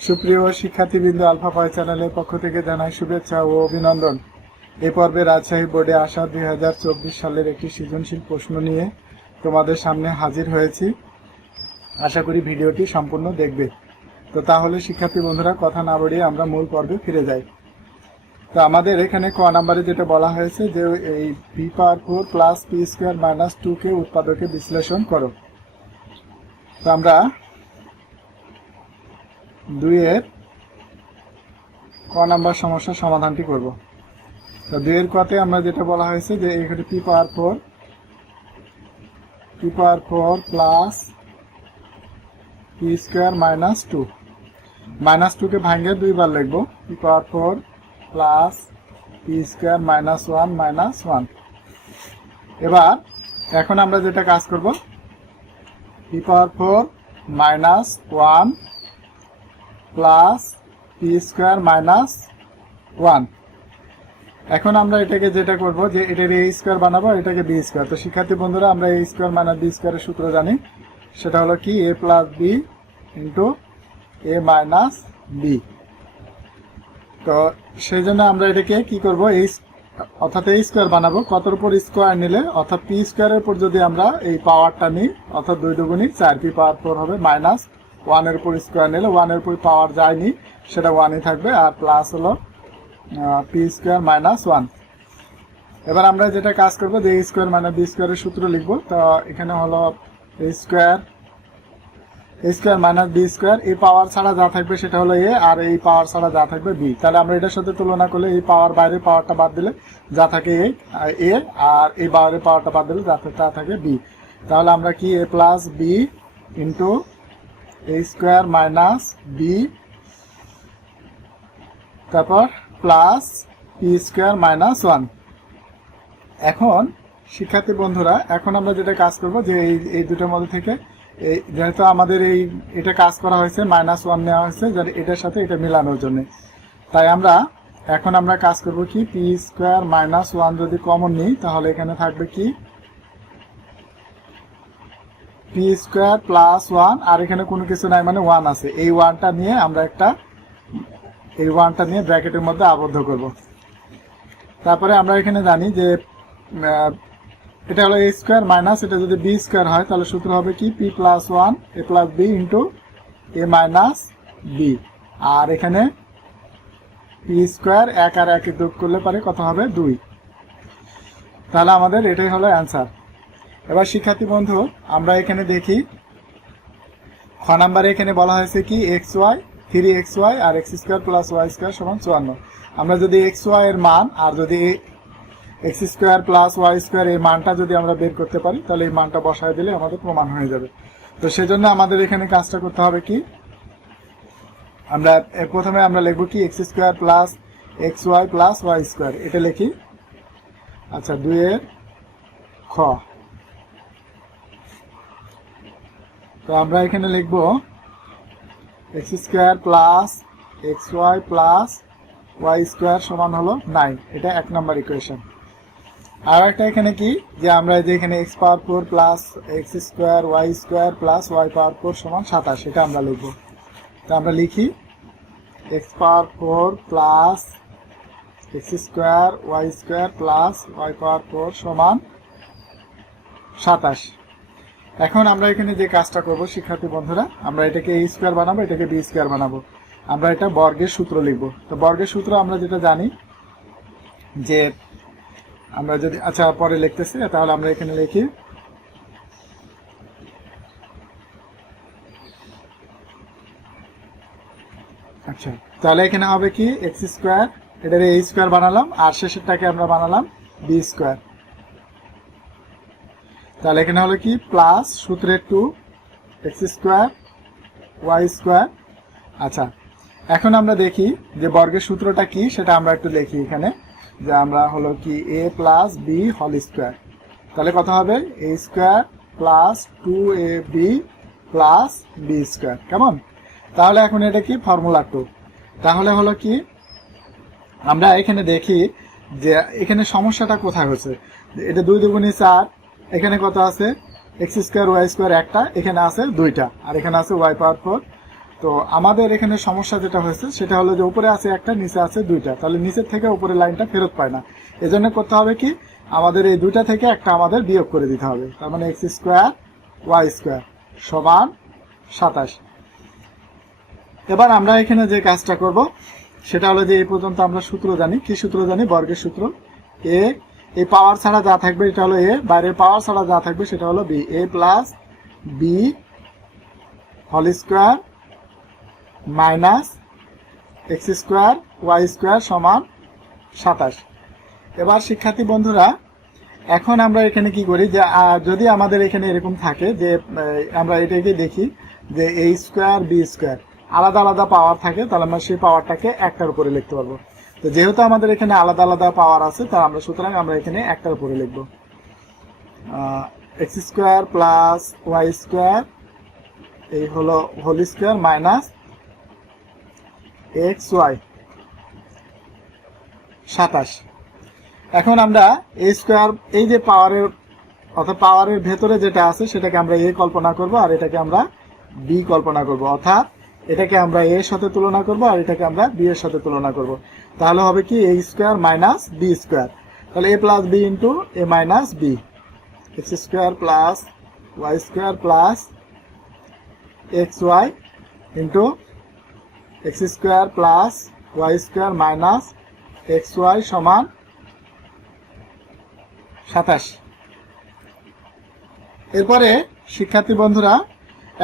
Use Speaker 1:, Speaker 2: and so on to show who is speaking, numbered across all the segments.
Speaker 1: সুপ্রিয় শিক্ষার্থীবৃন্দ আলফা পয় চ্যানেলের পক্ষ থেকে জানাই শুভেচ্ছা ও অভিনন্দন। এ পর্বে রাজশাহী বোর্ডে আসা দুই হাজার চব্বিশ সালের একটি সৃজনশীল প্রশ্ন নিয়ে তোমাদের সামনে হাজির হয়েছি। আশা করি ভিডিওটি সম্পূর্ণ দেখবে। তো তাহলে শিক্ষার্থী বন্ধুরা, কথা না বাড়িয়ে আমরা মূল পর্বে ফিরে যাই। তো আমাদের এখানে ক নাম্বারে যেটা বলা হয়েছে যে এই P power four plus P square minus two কে উৎপাদকে বিশ্লেষণ করো। তো আমরা দুইয়ের ক নাম্বার সমস্যার সমাধানটি করব। তো দুইয়ের কতে আমরা যেটা বলা হয়েছে যে এখানে P power four P power four plus P square minus two minus টুকে ভাঙে দুইবার লিখব। P power four plus P square minus one minus one এবার এখন আমরা যেটা কাজ করব P power four minus one plus P square minus one এখন আমরা এটাকে যেটা করব যে এটার এ স্কোয়ার বানাবো এটাকে বি স্কোয়ার তো শিক্ষার্থী বন্ধুরা, আমরা এ স্কোয়ার মাইনাস বি স্কোয়ারের সূত্র জানি। সেটা হলো কি? A plus B into A minus B তো সেই জন্য আমরা এটাকে কি করব? এই অর্থাৎ এই স্কোয়ার বানাবো। কতর উপর স্কোয়ার নিলে? অর্থাৎ পি স্কোয়ারের উপর যদি আমরা এই পাওয়ারটা নিই, অর্থাৎ দুই দুগুণি চার পি পাওয়ার ফোর হবে মাইনাস ওয়ানের উপর স্কোয়ার নিলে ওয়ানের উপর পাওয়ার যায়নি, সেটা ওয়ানই থাকবে আর প্লাস হলো পি স্কোয়ার মাইনাস ওয়ান এবার আমরা যেটা কাজ করব, যে স্কোয়ার মাইনাস বি স্কোয়ারের সূত্র লিখব, তো এখানে হলো square square minus B square এই পাওয়ার ছাড়া যা থাকবে সেটা হলো এ আর এই পাওয়ার ছাড়া যা থাকবে বি তাহলে আমরা এটার সাথে তুলনা করলে এই পাওয়ার বাইরের পাওয়ারটা বাদ দিলে যা থাকে এ এ আর এই বাইরের পাওয়ারটা বাদ দিলে যা থাকে বি তাহলে আমরা কি A plus B into A square minus B তারপর plus P square minus one এখন, শিক্ষার্থী বন্ধুরা, এখন আমরা যেটা কাজ করব, যে এই এই দুটোর মধ্যে থেকে, এই যেহেতু আমাদের এই, এটা কাজ করা হয়েছে মাইনাস ওয়ান নেওয়া হয়েছে যাতে এটার সাথে এটা মেলানোর জন্য। তাই আমরা, এখন আমরা কাজ করব কি পি স্কোয়ার মাইনাস ওয়ান যদি কমন নিই, তাহলে এখানে থাকবে কি? পি স্কোয়ার প্লাস ওয়ান আর এখানে কোনো কিছু নাই মানে ওয়ান আছে। এই ওয়ানটা নিয়ে আমরা একটা, এই ওয়ানটা নিয়ে ব্র্যাকেটের মধ্যে আবদ্ধ করব। তারপরে আমরা এখানে জানি যে এটা হলো এ স্কোয়ার মাইনাস এটা যদি বি স্কোয়ার হয়, তাহলে সূত্র হবে কি? P plus one A plus B into A minus B আর এখানে পি স্কোয়ার এক আর এক যোগ করলে পারে কত হবে? দুই। তাহলে আমাদের এটাই হলো অ্যান্সার এবার শিক্ষার্থী বন্ধু, আমরা এখানে দেখি। খ নাম্বারে এখানে বলা হয়েছে কি X Y three X Y আর X square plus Y square সমান চুয়ান্ন। আমরা যদি এক্স ওয়াই এর মান আর যদি X square plus Y square এই মানটা যদি আমরা বের করতে পারি, তাহলে এই মানটা বসায় দিলে আমাদের প্রমাণ হয়ে যাবে। তো সেজন্য আমাদের এখানে কাজটা করতে হবে কি, আমরা প্রথমে আমরা লিখব কি x square plus x y plus y square এটা লিখি। আচ্ছা দুইয়ের খ। তো আমরা এখানে লিখব x square plus x y plus y square সমান হলো নাইন এটা এক নম্বর ইকুয়েশন আর একটা এখানে কি? যে আমরা যে এখানে x power four plus x square y square plus y power four সমান সাতাশ, এটা আমরা লিখব। তো আমরা লিখি x power four plus x square y square plus y power four সমান সাতাশ। এখন আমরা এখানে যে কাজটা করব, শিক্ষার্থী বন্ধুরা, আমরা এটাকে এ স্কোয়ার বানাবো, এটাকে বি স্কোয়ার বানাবো। আমরা এটা বর্গের সূত্র লিখব। তো বর্গের সূত্র আমরা যেটা জানি যে আমরা যদি আচ্ছা পরে লিখতেছি, তাহলে আমরা এখানে লিখি। আচ্ছা তাহলে এখানে হবে কি? এক্স স্কোয়ার এটার এ স্কোয়ার বানালাম, আর শেষেরটাকে আমরা বানালাম বি স্কোয়ার তাহলে এখানে হলো কি? প্লাস সূত্রের two x square y square আচ্ছা এখন আমরা দেখি যে বর্গের সূত্রটা কি, সেটা আমরা একটু দেখি এখানে। যে আমরা হলো কি এ প্লাস বি হল স্কোয়ার তাহলে কত হবে? A square plus two a b plus b square কেমন? তাহলে এখন এটা কি? ফর্মুলা টু তাহলে হলো কি? আমরা এখানে দেখি যে এখানে সমস্যাটা কোথায় হচ্ছে এটা দুই দুগুণি চার এখানে কত আছে? এক্স স্কোয়ার ওয়াই স্কোয়ার একটা, এখানে আছে দুইটা, আর এখানে আছে ওয়াই পাওয়ার ফোর তো আমাদের এখানে সমস্যা যেটা হয়েছে, সেটা হলো যে উপরে আছে একটা, নিচে আছে দুইটা। তাহলে নিচের থেকে উপরে লাইনটা ফেরত পায় না। এজন্য করতে হবে কি? আমাদের এই দুইটা থেকে একটা আমাদের বিয়োগ করে দিতে হবে। তার মানে এক্স স্কোয়ার ওয়াই স্কোয়ার সমান সাতাশ। এবার আমরা এখানে যে কাজটা করব, সেটা হলো যে এই পর্যন্ত আমরা সূত্র জানি। কি সূত্র জানি? বর্গের সূত্র। এ এই পাওয়ার ছাড়া যা থাকবে এটা হলো এ বাইরের পাওয়ার ছাড়া যা থাকবে সেটা হলো b a plus b whole square minus x square y square সমান সাতাশ। এবার শিক্ষার্থী বন্ধুরা, এখন আমরা এখানে কি করি যে যদি আমাদের এখানে এরকম থাকে যে আমরা এটাকে দেখি যে এ স্কোয়ার বি স্কোয়ার আলাদা আলাদা পাওয়ার থাকে, তাহলে আমরা সেই পাওয়ারটাকে একটার উপরে লিখতে পারব। তো যেহেতু আমাদের এখানে আলাদা আলাদা পাওয়ার আছে তাহলে আমরা সুতরাং আমরা এখানে একটার উপরে লিখব। X square plus y square এই হলো whole square minus x y সাতাশ। এখন আমরা এ স্কোয়ার এই যে পাওয়ারের অর্থাৎ পাওয়ারের ভেতরে যেটা আছে, সেটাকে আমরা এ কল্পনা করব, আর এটাকে আমরা বি কল্পনা করব। অর্থাৎ এটাকে আমরা এর সাথে তুলনা করব আর এটাকে আমরা বি এর সাথে তুলনা করব। তাহলে হবে কি a square minus b square তাহলে a plus b into a minus b x square plus y square plus x y into x square plus y square minus x y সমান সাতাশ। এরপরে শিক্ষার্থী বন্ধুরা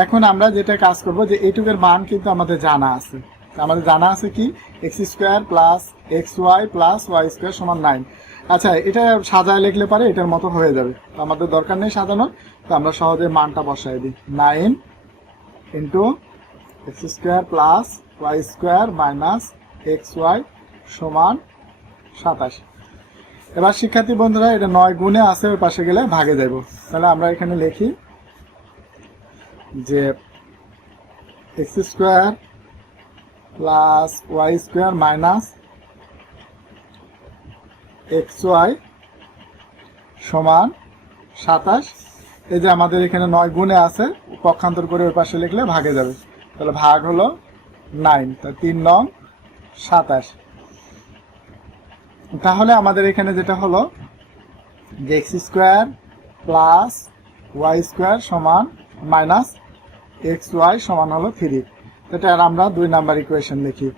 Speaker 1: এখন আমরা যেটা কাজ করব যে এইটুকের মান কিন্তু আমাদের জানা আছে। আমাদের জানা আছে কি? X square plus x y plus y square সমান নাইন আচ্ছা এটা সাজায় লিখলে পারে, এটার মতো হয়ে যাবে। তো আমাদের দরকার নেই সাজানোর। তো আমরা সহজে মানটা বসাই দিই। Nine into x square plus y square minus x y সমান সাতাশ। এবার শিক্ষার্থী বন্ধুরা, এটা নয় গুণে আছে, ওই পাশে গেলে ভাগে যাব তাহলে আমরা এখানে লিখি যে x square plus y square minus x y সমান সাতাশ। এই যে আমাদের এখানে নয় গুণে আছে, পক্ষান্তর করে ওই পাশে লিখলে ভাগে যাবে। তাহলে ভাগ হলো নাইন তা তিন নং সাতাশ। তাহলে আমাদের এখানে যেটা হলো, যে x square plus y square সমান মাইনাস এক্স ওয়াই সমান হলো থ্রি। এটা আর আমরা দুই নাম্বার ইকুয়েশন লিখি।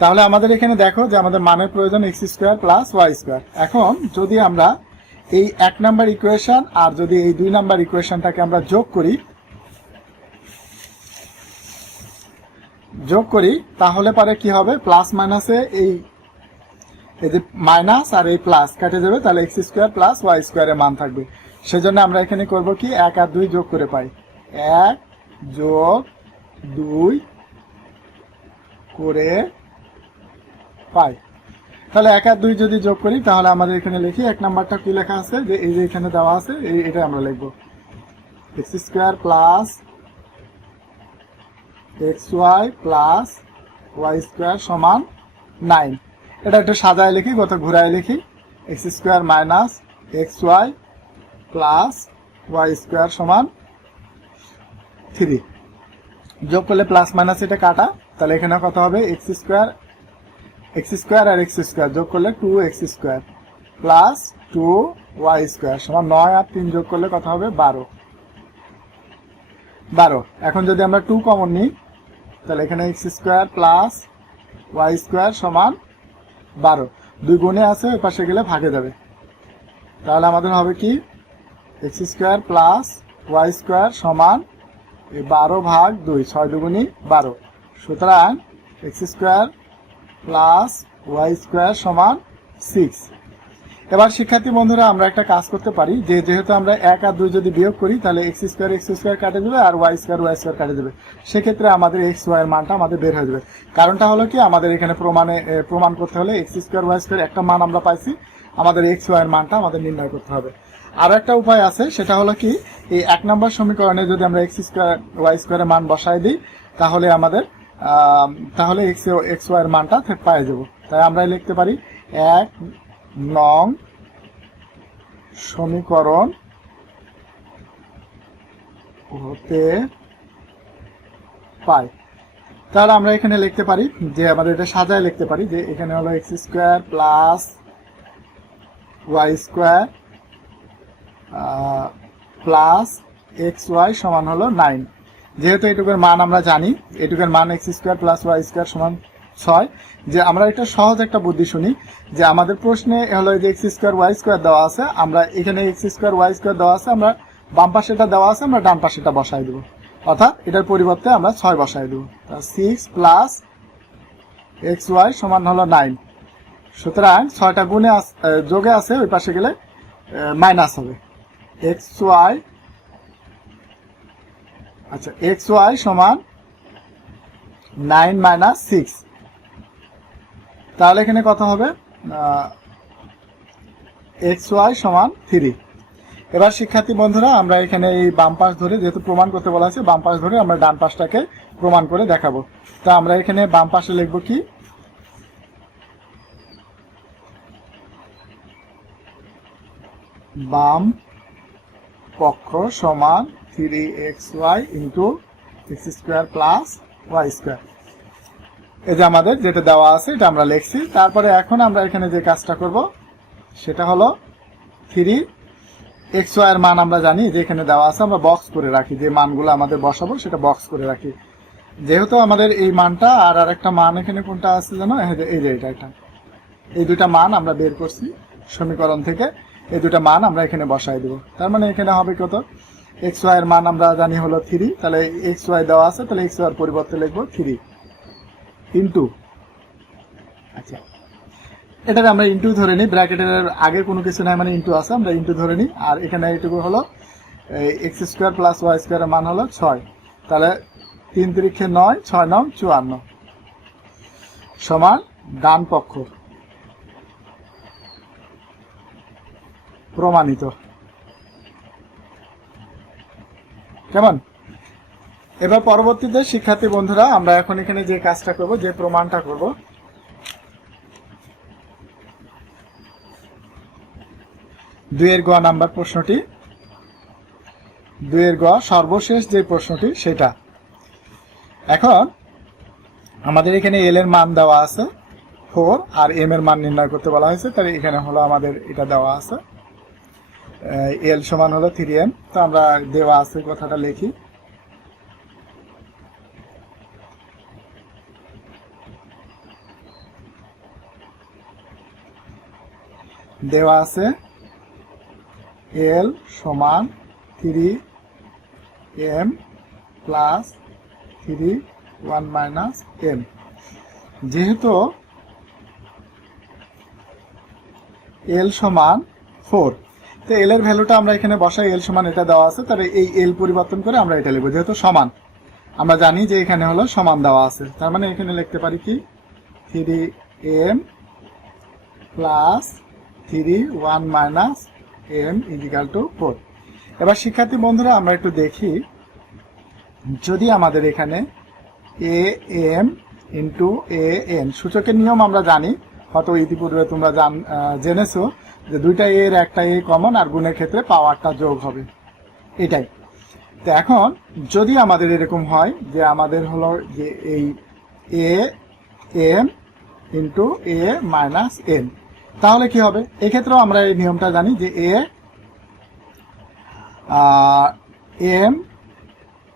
Speaker 1: তাহলে আমাদের এখানে দেখো যে আমাদের মানের প্রয়োজন x square plus y square. এখন যদি আমরা এই এক নাম্বার ইকুয়েশন আর যদি এই দুই নাম্বার ইকুয়েশনটাকে আমরা যোগ করি যোগ করি, তাহলে পরে কি হবে? প্লাস মাইনাসে এই এই যে মাইনাস আর এই প্লাস কেটে যাবে, তাহলে এক্স স্কোয়ার প্লাস ওয়াই স্কোয়ারের মান থাকবে। সেজন্য আমরা এখানে করব কি? এক আর দুই যোগ করে পাই। এক যোগ দুই করে পাই। তাহলে এক আর দুই যদি যোগ করি, তাহলে আমাদের এখানে লিখি, এক নাম্বারটা কি লেখা আছে? যে এই যে এখানে দেওয়া আছে, এই এটা আমরা লিখব। X square plus x y plus y square সমান নাইন এটা একটু সাজায় লিখি, গত ঘুরায় লিখি। X square minus x y plus y square সমান থ্রি। যোগ করলে প্লাস মাইনাস এটা কাটা, তাহলে এখানে কত হবে? এক্স স্কোয়ার এক্স স্কোয়ার আর এক্স স্কোয়ার যোগ করলে two x square plus two y square সমান নয় আর তিন যোগ করলে কত হবে? বারো। বারো। এখন যদি আমরা টু কমন নিই, তাহলে এখানে x square plus y square সমান বারো। দুই গুণে আছে ওই পাশে গেলে ভাগে যাবে। তাহলে আমাদের হবে কি? X square plus y square সমান বারো ভাগ দুই, ছয় দুগুণি বারো। সুতরাং x square plus y square সমান সিক্স। এবার শিক্ষার্থী বন্ধুরা, আমরা একটা কাজ করতে পারি। যে যেহেতু আমরা এক আর দুই যদি বিয়োগ করি, তাহলে এক্স স্কোয়ার এক্স স্কোয়ার কাটে যাবে আর ওয়াই স্কোয়ার ওয়াই স্কোয়ার কাটে যাবে সেক্ষেত্রে আমাদের এক্স, ওয়াই এর মানটা আমাদের বের হয়ে যাবে। কারণটা হলো কি, আমাদের এখানে প্রমাণে প্রমাণ করতে হলে এক্স স্কোয়ার, ওয়াই স্কোয়ার একটা মান আমরা পাইছি। আমাদের এক্স, ওয়াই এর মানটা আমাদের নির্ণয় করতে হবে। আরও একটা উপায় আছে, সেটা হলো কি, এই এক নম্বর সমীকরণে যদি আমরা এক্স স্কোয়ার ওয়াই স্কোয়ারের মান বসাই দিই, তাহলে আমাদের তাহলে এক্স এক্স ওয়াই এর মানটা পাই যাব। তাই আমরা লিখতে পারি এক নং সমীকরণ হতে পাই তাহলে আমরা এখানে লিখতে পারি যে আমাদের এটা সাজায় লিখতে পারি যে এখানে হলো x square plus y square plus x y সমান হলো নাইন। যেহেতু এটুকুর মান আমরা জানি, এটুকুর মান x square plus y square সমান ছয়। যে আমরা একটা সহজ একটা বুদ্ধি শুনি, যে আমাদের প্রশ্নে হলো যে এক্স স্কোয়ার ওয়াই স্কোয়ার দেওয়া আছে, আমরা এখানে এক্স স্কোয়ার ওয়াই স্কোয়ার দেওয়া আছে, আমরা বাম পাশেটা দেওয়া আছে, আমরা ডান পাশেটা বসাই দেবো। অর্থাৎ এটার পরিবর্তে আমরা ছয় বসাই দেবো। সিক্স প্লাস এক্স ওয়াই সমান হলো নাইন। সুতরাং ছয়টা গুণে যোগে আছে, ওই পাশে গেলে মাইনাস হবে। এক্স ওয়াই আচ্ছা এক্স ওয়াই সমান নাইন মাইনাস সিক্স তাহলে এখানে কত হবে এক্স ওয়াই সমান থ্রি এবার শিক্ষার্থী বন্ধুরা, আমরা এখানে এই বাম পাশ ধরে যেহেতু প্রমাণ করতে বলা আছে, বাম পাশ ধরে আমরা ডান পাশটাকে প্রমাণ করে দেখাবো। তা আমরা এখানে বাম পাশে লিখব কি? বাম পক্ষ সমান three x y into x square plus y square. এই যে আমাদের যেটা দেওয়া আছে, এটা আমরা লিখছি। তারপরে এখন আমরা এখানে যে কাজটা করব, সেটা হলো থ্রি এক্স ওয়াই এর মান আমরা জানি, যে এখানে দেওয়া আছে, আমরা বক্স করে রাখি। যে মানগুলো আমাদের বসাবো, সেটা বক্স করে রাখি। যেহেতু আমাদের এই মানটা আর আরেকটা মান এখানে কোনটা আছে জানো? এই যে- এটা এটা। এই দুটা মান আমরা বের করছি সমীকরণ থেকে। এই দুটা মান আমরা এখানে বসাই দেবো। তার মানে এখানে হবে কত? এক্স ওয়াই এর মান আমরা জানি হলো থ্রি তাহলে এক্স ওয়াই দেওয়া আছে, তাহলে এক্স ওয়াই এর পরিবর্তে লিখব থ্রি ইন্টু আচ্ছা। এটাকে আমরা ইন্টু ধরে নিই। ব্র্যাকেটের আগে কোনো কিছু নাই মানে ইন্টু আছে, আমরা ইন্টু ধরে নিই। আর এখানে এইটুকু হলো এক্স স্কোয়ার প্লাস ওয়াই স্কোয়ারের মান হলো ছয়। তাহলে তিন তিরিখে নয়, ছয় নয় চুয়ান্ন। সমান ডান পক্ষ। প্রমাণিত। কেমন? এবার পরবর্তীতে শিক্ষার্থী বন্ধুরা, আমরা এখন এখানে যে কাজটা করব, যে প্রমাণটা করব। দুইয়ের গ নাম্বার প্রশ্নটি। দুইয়ের গ সর্বশেষ যে প্রশ্নটি, সেটা। এখন আমাদের এখানে এল এর মান দেওয়া আছে ফোর আর এম এর মান নির্ণয় করতে বলা হয়েছে, তাহলে এখানে হলো আমাদের এটা দেওয়া আছে। এল সমান হলো থ্রি এম তো আমরা দেওয়া আছে কথাটা লিখি। দেওয়া আছে এল সমান three m plus three one minus m যেহেতু এল সমান ফোর তো এল এর ভ্যালুটা আমরা এখানে বসাই এল সমান এটা দেওয়া আছে, তাহলে এই এল পরিবর্তন করে আমরা এটা লিখব, যেহেতু সমান। আমরা জানি যে এখানে হলো সমান দেওয়া আছে, তার মানে এখানে লিখতে পারি কি? Three m plus three one minus m equal to four এবার শিক্ষার্থী বন্ধুরা, আমরা একটু দেখি, যদি আমাদের এখানে a m into a n সূচকের নিয়ম আমরা জানি, হয়তো ইতিপূর্বে তোমরা জান জেনেছো যে দুইটা এর একটা এ কমন আর গুণের ক্ষেত্রে পাওয়ারটা যোগ হবে। এটাই। তো এখন যদি আমাদের এরকম হয় যে আমাদের হলো যে এই a m into a minus m তাহলে কি হবে? এক্ষেত্রেও আমরা এই নিয়মটা জানি যে এ এম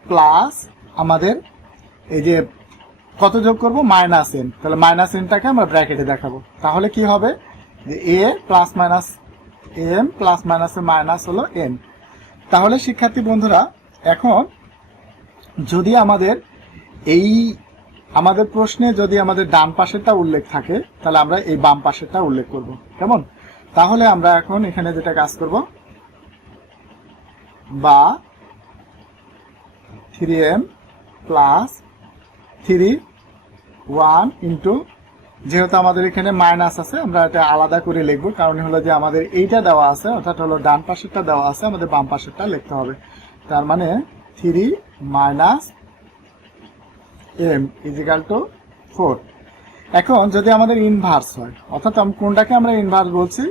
Speaker 1: প্লাস আমাদের এই যে কত যোগ করব? মাইনাস এন তাহলে মাইনাস এনটাকে আমরা ব্র্যাকেটে দেখাবো। তাহলে কি হবে? যে a plus minus m plus মাইনাসে মাইনাস হলো এম তাহলে শিক্ষার্থী বন্ধুরা, এখন যদি আমাদের এই আমাদের প্রশ্নে যদি আমাদের ডান পাশেরটা উল্লেখ থাকে, তাহলে আমরা এই বাম পাশেরটা উল্লেখ করব। কেমন? তাহলে আমরা এখন এখানে যেটা কাজ করব, বা three m plus three one into যেহেতু আমাদের এখানে মাইনাস আছে, আমরা এটা আলাদা করে লিখব। কারণ হলো যে আমাদের এইটা দেওয়া আছে, অর্থাৎ হলো ডান পাশেরটা দেওয়া আছে, আমাদের বাম পাশেরটা লিখতে হবে। তার মানে three minus m equal to four এখন যদি আমাদের ইনভার্স হয়, অর্থাৎ কোনটাকে আমরা ইনভার্স বলছি?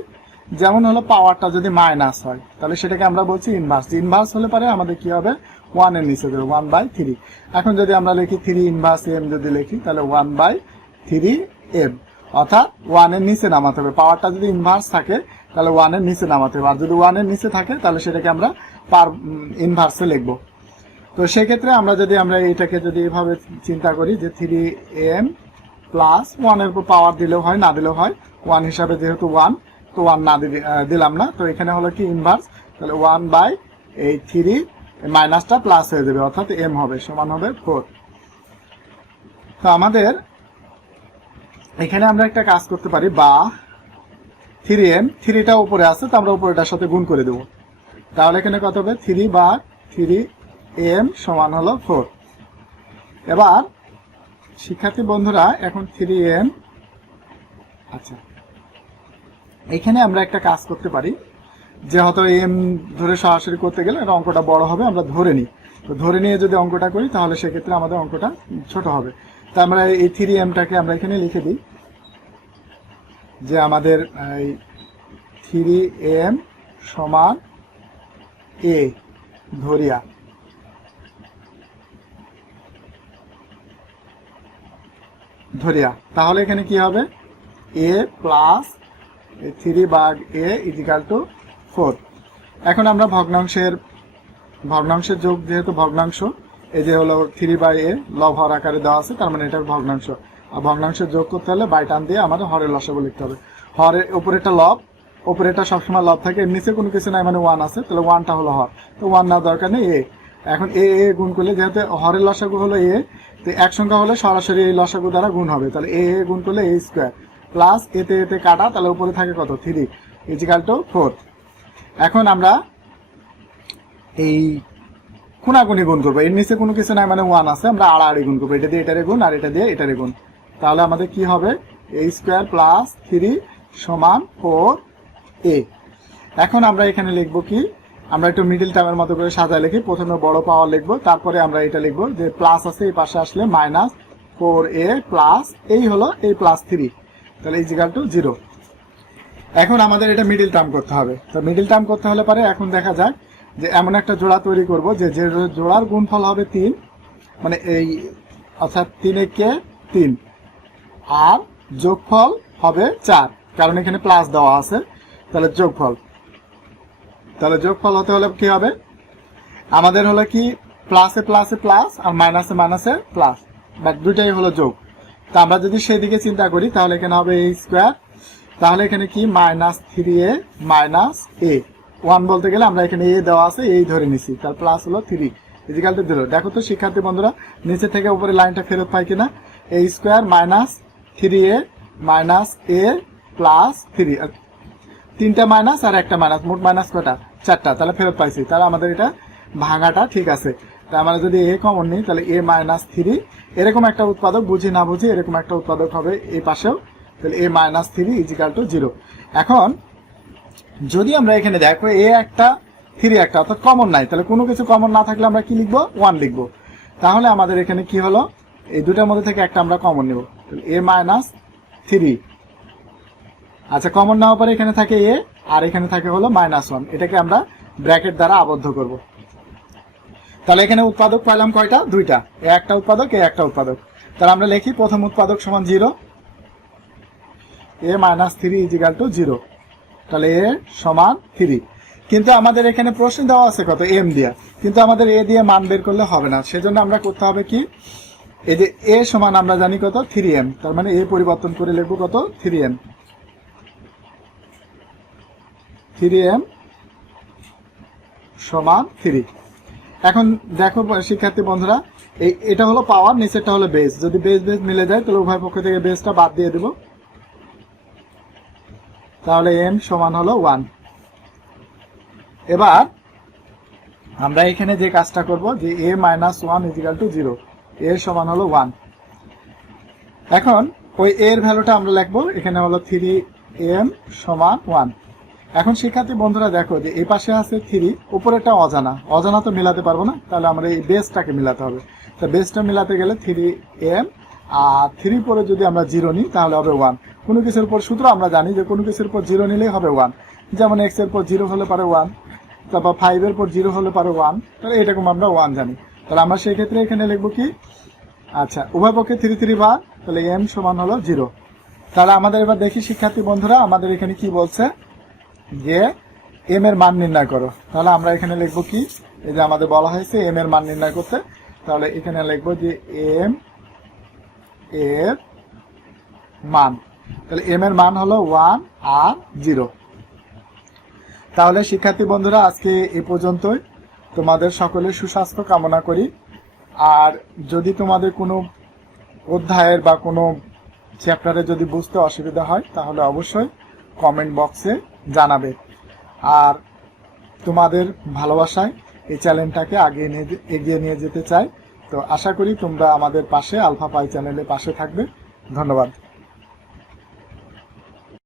Speaker 1: যেমন হলো পাওয়ারটা যদি মাইনাস হয়, তাহলে সেটাকে আমরা বলছি ইনভার্স ইনভার্স হলে পারে আমাদের কি হবে? ওয়ানের নিচে দেবে ওয়ান বাই থ্রি এখন যদি আমরা লিখি থ্রি ইনভার্স এম যদি লিখি, তাহলে ওয়ান বাই থ্রি এম অর্থাৎ ওয়ানের নিচে নামাতে হবে। পাওয়ারটা যদি ইনভার্স থাকে, তাহলে ওয়ানের নিচে নামাতে হবে। আর যদি ওয়ানের নিচে থাকে, তাহলে সেটাকে আমরা পার ইনভার্সে লিখব। তো সেক্ষেত্রে আমরা যদি, আমরা এটাকে যদি এভাবে চিন্তা করি যে থ্রি এম প্লাস ওয়ানের উপর পাওয়ার দিলেও হয়, না দিলেও হয় ওয়ান হিসাবে যেহেতু ওয়ান তো ওয়ান না দিলাম না। তো এখানে হলো কি ইনভার্স তাহলে ওয়ান বাই এই থ্রি মাইনাসটা প্লাস হয়ে যাবে। অর্থাৎ এম হবে, সমান হবে ফোর তো আমাদের এখানে আমরা একটা কাজ করতে পারি, বা থ্রি এম থ্রিটা উপরে আছে, তো আমরা উপরেটার সাথে গুণ করে দেবো। তাহলে এখানে কত হবে? থ্রি বা থ্রি এম সমান হলো ফোর এবার, শিক্ষার্থী বন্ধুরা, এখন থ্রি এম আচ্ছা। এখানে আমরা একটা কাজ করতে পারি, যে হয়তো এম ধরে সরাসরি করতে গেলে অঙ্কটা বড় হবে, আমরা ধরে নিই। তো ধরে নিয়ে যদি অঙ্কটা করি, তাহলে সেক্ষেত্রে আমাদের অঙ্কটা ছোট হবে। তা আমরা এই থ্রি এমটাকে আমরা এখানে লিখে দিই, যে আমাদের, এই থ্রি এম সমান এ ধরিয়া। ধরিয়া। তাহলে এখানে কি হবে? এ প্লাস থ্রি বাগ এ ইজিক্যাল টু ফোর এখন আমরা ভগ্নাংশের ভগ্নাংশের যোগ যেহেতু ভগ্নাংশ এই যে হলো থ্রি বাই এ লব হর আকারে দেওয়া আছে, তার মানে এটা ভগ্নাংশ। আর ভগ্নাংশ যোগ করতে হলে বাই টান দিয়ে আমাদের হরের লসাগু লিখতে হবে। হরের উপরেটা লব উপরেটা সবসময় লব থাকে, এর নিচে কোনো কিছু নাই মানে ওয়ান আছে, তাহলে ওয়ানটা হলো হর। তো ওয়ান না দরকার নেই এ এখন এ এ গুণ করলে যেহেতু হরের লসাগু হলো এ তো এক সংখ্যা হলে সরাসরি এই লসাগু দ্বারা গুণ হবে, তাহলে এ এ গুণ করলে এ স্কোয়ার প্লাস এতে এতে কাটা, তাহলে উপরে থাকে কত? থ্রি ইজিক্যাল টু ফোর এখন আমরা এই কোনাগুনি গুণ করব। এর নিচে কোনো কিছু নাই মানে ওয়ান আছে, আমরা আড়াআড়ি গুণ করব। এটা দিয়ে, এটারে গুণ, আর এটা দিয়ে, এটারে গুণ। তাহলে আমাদের কি হবে? এ স্কোয়ার প্লাস থ্রি সমান ফোর এ এখন আমরা এখানে লিখব কি? আমরা একটু মিডিল টার্মের মতো করে সাজায় লিখি। প্রথমে বড় পাওয়ার লিখব, তারপরে আমরা এটা লিখব যে প্লাস আছে, এই পাশে আসলে মাইনাস ফোর এ প্লাস এই হলো এই প্লাস থ্রি তাহলে ইজিক্যাল টু জিরো এখন আমাদের এটা মিডিল টার্ম করতে হবে। তো মিডিল টার্ম করতে হলে পরে এখন দেখা যাক যে এমন একটা জোড়া তৈরি করব যে যে জোড়ার গুণফল হবে তিন মানে এই অর্থাৎ তিনে কে? তিন। আর যোগফল হবে চার, কারণ এখানে প্লাস দেওয়া আছে। তাহলে যোগফল। তাহলে যোগফল হতে হলে কি হবে? আমাদের হলো কি প্লাসে প্লাসে প্লাস আর মাইনাসে মাইনাসে প্লাস বাট দুইটাই হলো যোগ। তা আমরা যদি সেদিকে চিন্তা করি, তাহলে এখানে হবে এই স্কোয়ার তাহলে এখানে কি? Minus three a minus a one বলতে গেলে আমরা এখানে এ দেওয়া আছে এই ধরে নিছি। তার প্লাস হলো থ্রি ইজিক্যাল টু জিরো দেখো তো, শিক্ষার্থী বন্ধুরা, নিচে থেকে উপরে লাইনটা ফেরত পাই কিনা? A square minus three a minus a plus three তিনটা মাইনাস আর একটা মাইনাস মোট মাইনাস কটা? চারটা। তাহলে ফেরত পাইছি। তাহলে আমাদের এটা ভাঙাটা ঠিক আছে। তা আমরা যদি এ কমন নিই, তাহলে এ মাইনাস থ্রি এরকম একটা উৎপাদক, বুঝি না বুঝি, এরকম একটা উৎপাদক হবে এই পাশেও। তাহলে a minus three equal to zero এখন যদি আমরা এখানে দেখো এ একটা, থ্রি একটা, অর্থাৎ কমন নাই, তাহলে কোনো কিছু কমন না থাকলে আমরা কি লিখব? ওয়ান লিখব। তাহলে আমাদের এখানে কি হলো? এই দুটার মধ্যে থেকে একটা আমরা কমন নেব। এ মাইনাস থ্রি আচ্ছা কমন নেওয়ার পরে এখানে থাকে এ আর এখানে থাকে হলো মাইনাস ওয়ান এটাকে আমরা ব্র্যাকেট দ্বারা আবদ্ধ করব। তাহলে এখানে উৎপাদক পাইলাম কয়টা? দুইটা। এ একটা উৎপাদক, এ একটা উৎপাদক। তাহলে আমরা লিখি প্রথম উৎপাদক সমান zero a minus three equal to zero তাহলে এ সমান থ্রি। কিন্তু আমাদের এখানে প্রশ্ন দেওয়া আছে কত? এম দিয়া। কিন্তু আমাদের এ দিয়ে মান বের করলে হবে না। সেজন্য আমরা করতে হবে কি? এই যে এ সমান আমরা জানি কত? Three m. তার মানে এ পরিবর্তন করে লিখব কত? Three m. থ্রি এম সমান থ্রি। এখন দেখো শিক্ষার্থী বন্ধুরা এটা হলো পাওয়ার নিচেরটা হলো বেস যদি বেস বেস মিলে যায়, তাহলে উভয় পক্ষ থেকে বেসটা বাদ দিয়ে দেব। তাহলে এম সমান হলো ওয়ান এবার আমরা এখানে যে কাজটা করব, যে a minus one equal to zero a সমান হলো ওয়ান এখন ওই এর ভ্যালুটা আমরা লিখব, এখানে হলো থ্রি এম সমান ওয়ান এখন শিক্ষার্থী বন্ধুরা দেখো যে এই পাশে আছে থ্রি উপরেটা অজানা। অজানা তো মিলাতে পারব না, তাহলে আমরা এই বেসটাকে মিলাতে হবে। তা বেসটা মিলাতে গেলে থ্রি এম আর থ্রি পরে যদি আমরা জিরো নিই, তাহলে হবে ওয়ান কোনো কিছুর উপর সূত্র আমরা জানি যে কোনো কিছুর উপর জিরো নিলেই হবে ওয়ান যেমন এক্সের পর জিরো হলে পারে ওয়ান তারপর ফাইভের পর জিরো হলে পারে ওয়ান তাহলে এরকম আমরা ওয়ান জানি। তাহলে আমরা সেই ক্ষেত্রে এখানে লিখব কি? আচ্ছা উভয় পক্ষে থ্রি থ্রি বার তাহলে এম সমান হলো জিরো তাহলে আমাদের এবার দেখি, শিক্ষার্থী বন্ধুরা, আমাদের এখানে কি বলছে? যে এম এর মান নির্ণয় করো। তাহলে আমরা এখানে লিখব কি? এই যে আমাদের বলা হয়েছে এম এর মান নির্ণয় করতে। তাহলে এখানে লিখব যে এম এর মান। তাহলে এম এর মান হলো ওয়ান আর জিরো তাহলে শিক্ষার্থী বন্ধুরা, আজকে এ পর্যন্তই। তোমাদের সকলের সুস্বাস্থ্য কামনা করি। আর যদি তোমাদের কোনো অধ্যায়ের বা কোনো চ্যাপ্টারে যদি বুঝতে অসুবিধা হয়, তাহলে অবশ্যই কমেন্ট বক্সে জানাবে। আর তোমাদের ভালোবাসায় এই চ্যানেলটাকে আগিয়ে নিয়ে এগিয়ে নিয়ে যেতে চাই। তো আশা করি তোমরা আমাদের পাশে আলফা পাই চ্যানেলের পাশে থাকবে। ধন্যবাদ।